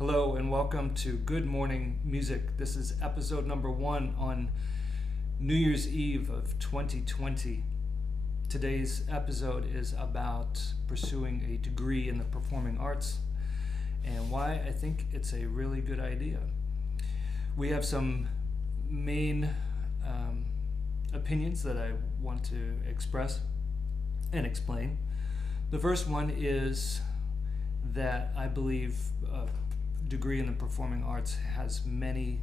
Hello and welcome to Good Morning Music. This is episode number 1 on New Year's Eve of 2020. Today's episode is about pursuing a degree in the performing arts and why I think it's a really good idea. We have some main opinions that I want to express and explain. The first one is that I believe degree in the performing arts has many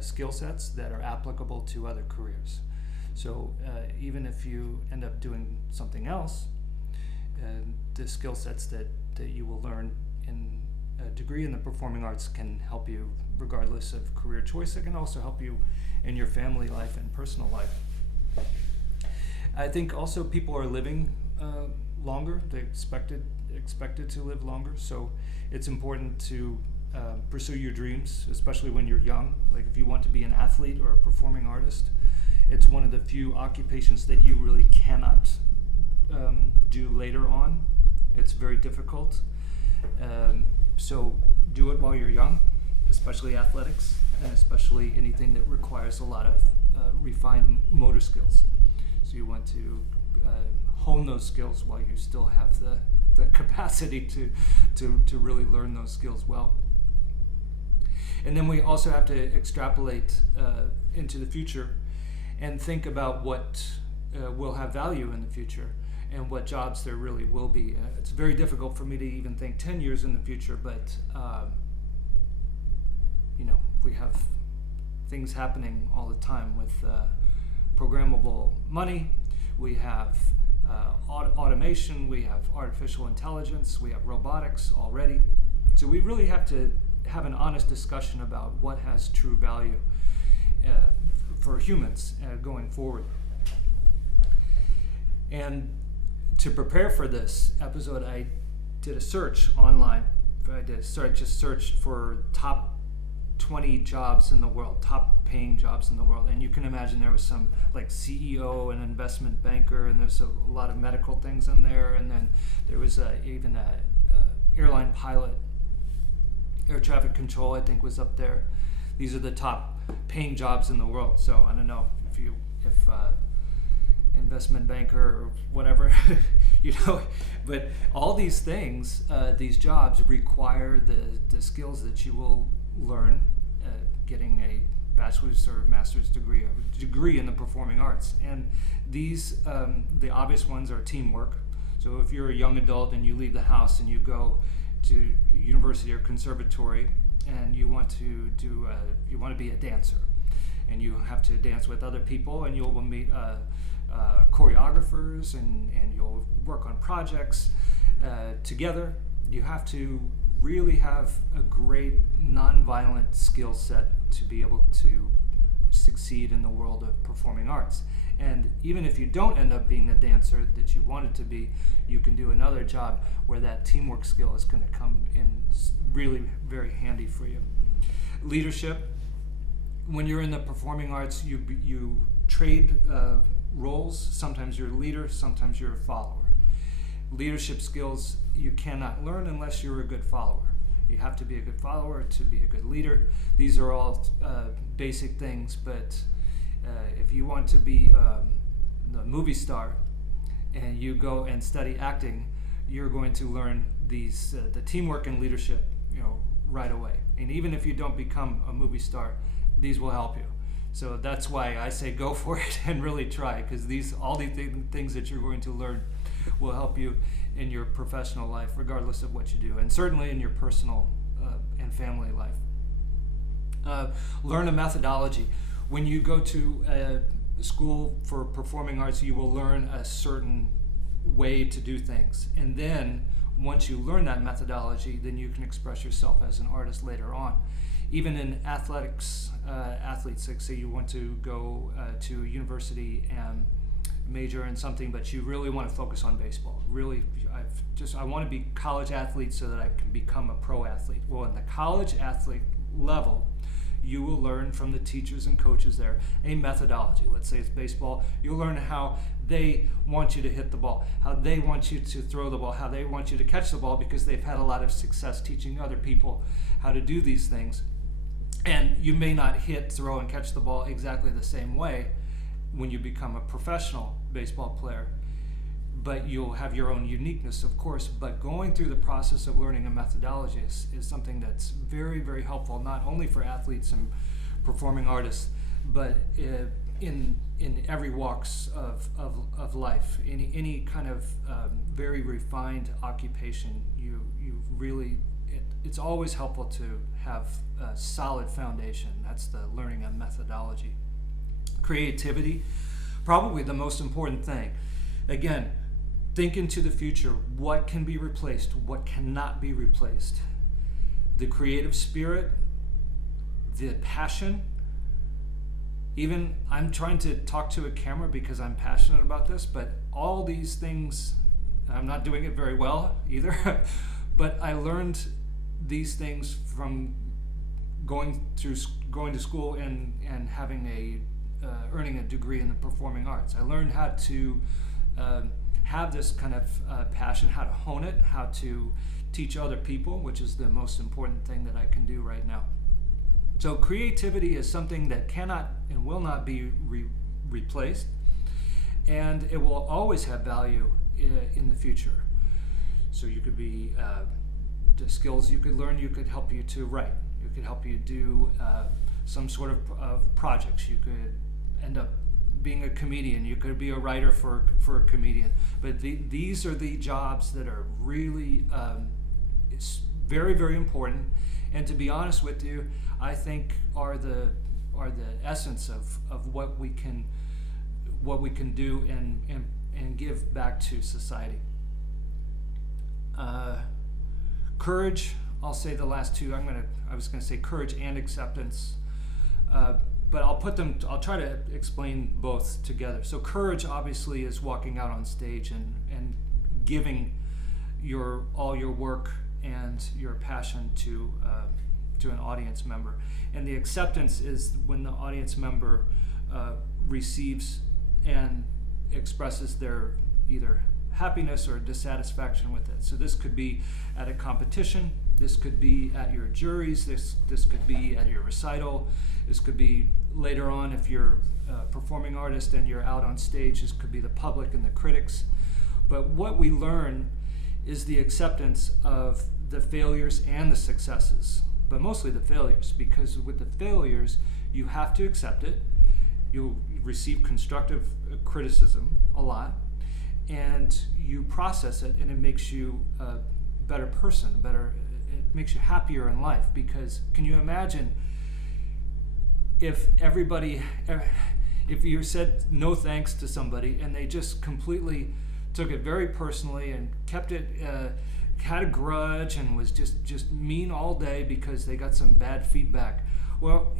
skill sets that are applicable to other careers. So even if you end up doing something else, the skill sets that you will learn in a degree in the performing arts can help you regardless of career choice. It can also help you in your family life and personal life. I think also people are living longer. They're expected to live longer, so it's important to pursue your dreams, especially when you're young. Like if you want to be an athlete or a performing artist, it's one of the few occupations that you really cannot do later on. It's very difficult. So do it while you're young, especially athletics, and especially anything that requires a lot of refined motor skills. So you want to hone those skills while you still have the capacity to really learn those skills well. And then we also have to extrapolate into the future and think about what will have value in the future and what jobs there really will be. It's very difficult for me to even think 10 years in the future, but we have things happening all the time with programmable money. We have automation, we have artificial intelligence, we have robotics already. So we really have to have an honest discussion about what has true value for humans going forward. And to prepare for this episode, I did a search online. Searched for top 20 jobs in the world, top paying jobs in the world. And you can imagine there was some like CEO and investment banker, and there's a lot of medical things in there. And then there was even a airline pilot, air traffic control, I think was up there. These are the top paying jobs in the world. So I don't know if investment banker or whatever, but all these things, these jobs require the skills that you will learn getting a bachelor's or master's degree, or a degree in the performing arts. And these, the obvious ones are teamwork. So if you're a young adult and you leave the house and you go to university or conservatory and you want to be a dancer, and you have to dance with other people, and you'll meet choreographers and you'll work on projects together. You have to really have a great nonviolent skill set to be able to succeed in the world of performing arts. And even if you don't end up being the dancer that you wanted to be, you can do another job where that teamwork skill is going to come in really very handy for you. Leadership. When you're in the performing arts, you trade roles. Sometimes you're a leader, sometimes you're a follower. Leadership skills you cannot learn unless you're a good follower. You have to be a good follower to be a good leader. These are all basic things, but if you want to be the movie star and you go and study acting, you're going to learn these the teamwork and leadership right away. And even if you don't become a movie star, these will help you. So that's why I say go for it and really try, because all these things that you're going to learn will help you in your professional life, regardless of what you do, and certainly in your personal and family life. Learn a methodology. When you go to a school for performing arts, you will learn a certain way to do things. And then once you learn that methodology, then you can express yourself as an artist later on. Even in athletics, athletes, like say you want to go to university and major in something, but you really want to focus on baseball. Really, I want to be college athlete so that I can become a pro athlete. Well, in the college athlete level, you will learn from the teachers and coaches there a methodology. Let's say it's baseball. You'll learn how they want you to hit the ball, how they want you to throw the ball, how they want you to catch the ball, because they've had a lot of success teaching other people how to do these things. And you may not hit, throw, and catch the ball exactly the same way when you become a professional baseball player, but you'll have your own uniqueness, of course. But going through the process of learning a methodology is something that's very, very helpful, not only for athletes and performing artists, but in every walks of life. Any kind of very refined occupation, you really, it's always helpful to have a solid foundation. That's the learning a methodology. Creativity, probably the most important thing. Again, think into the future. What can be replaced? What cannot be replaced? The creative spirit, the passion. Even I'm trying to talk to a camera because I'm passionate about this, but all these things, I'm not doing it very well either, but I learned these things from going to school and having earning a degree in the performing arts. I learned how to have this kind of passion, how to hone it, how to teach other people, which is the most important thing that I can do right now. So creativity is something that cannot and will not be replaced, and it will always have value in the future. So you could be, the skills you could learn, you could help you to write, you could help you do some sort of projects, you could end up being a comedian, you could be a writer for a comedian. But these are the jobs that are really very, very important, and to be honest with you, I think are the essence of what we can do and give back to society. Courage, I'll say the last two. I was gonna say courage and acceptance, but I'll try to explain both together. So courage obviously is walking out on stage and giving all your work and your passion to an audience member. And the acceptance is when the audience member receives and expresses their either happiness or dissatisfaction with it. So this could be at a competition, this could be at your juries, this could be at your recital, this could be later on if you're a performing artist and you're out on stage, this could be the public and the critics. But what we learn is the acceptance of the failures and the successes, but mostly the failures, because with the failures, you have to accept it. You'll receive constructive criticism a lot, and you process it, and it makes you a better person, it makes you happier in life. Because can you imagine if you said no thanks to somebody and they just completely took it very personally and kept it, had a grudge and was just mean all day because they got some bad feedback? Well,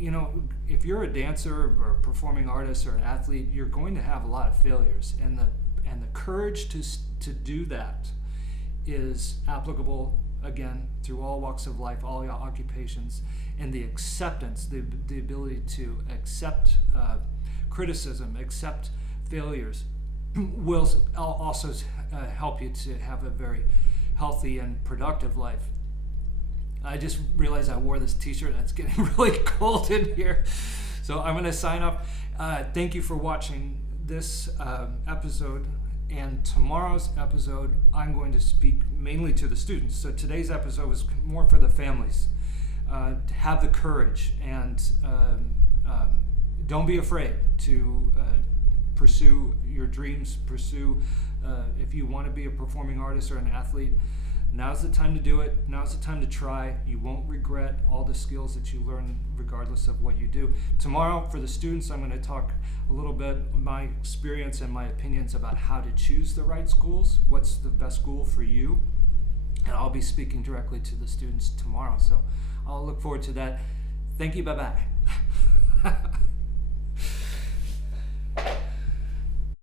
if you're a dancer or a performing artist or an athlete, you're going to have a lot of failures, and the courage to do that is applicable again through all walks of life, all your occupations. And the acceptance, the ability to accept criticism, accept failures, will also help you to have a very healthy and productive life. I just realized I wore this t-shirt and it's getting really cold in here. So I'm going to sign off. Thank you for watching this episode. And tomorrow's episode, I'm going to speak mainly to the students. So today's episode was more for the families. To have the courage and don't be afraid to pursue your dreams, if you want to be a performing artist or an athlete. Now's the time to do it. Now's the time to try. You won't regret all the skills that you learn regardless of what you do. Tomorrow, for the students, I'm going to talk a little bit my experience and my opinions about how to choose the right schools, what's the best school for you. And I'll be speaking directly to the students tomorrow. So I'll look forward to that. Thank you. Bye-bye.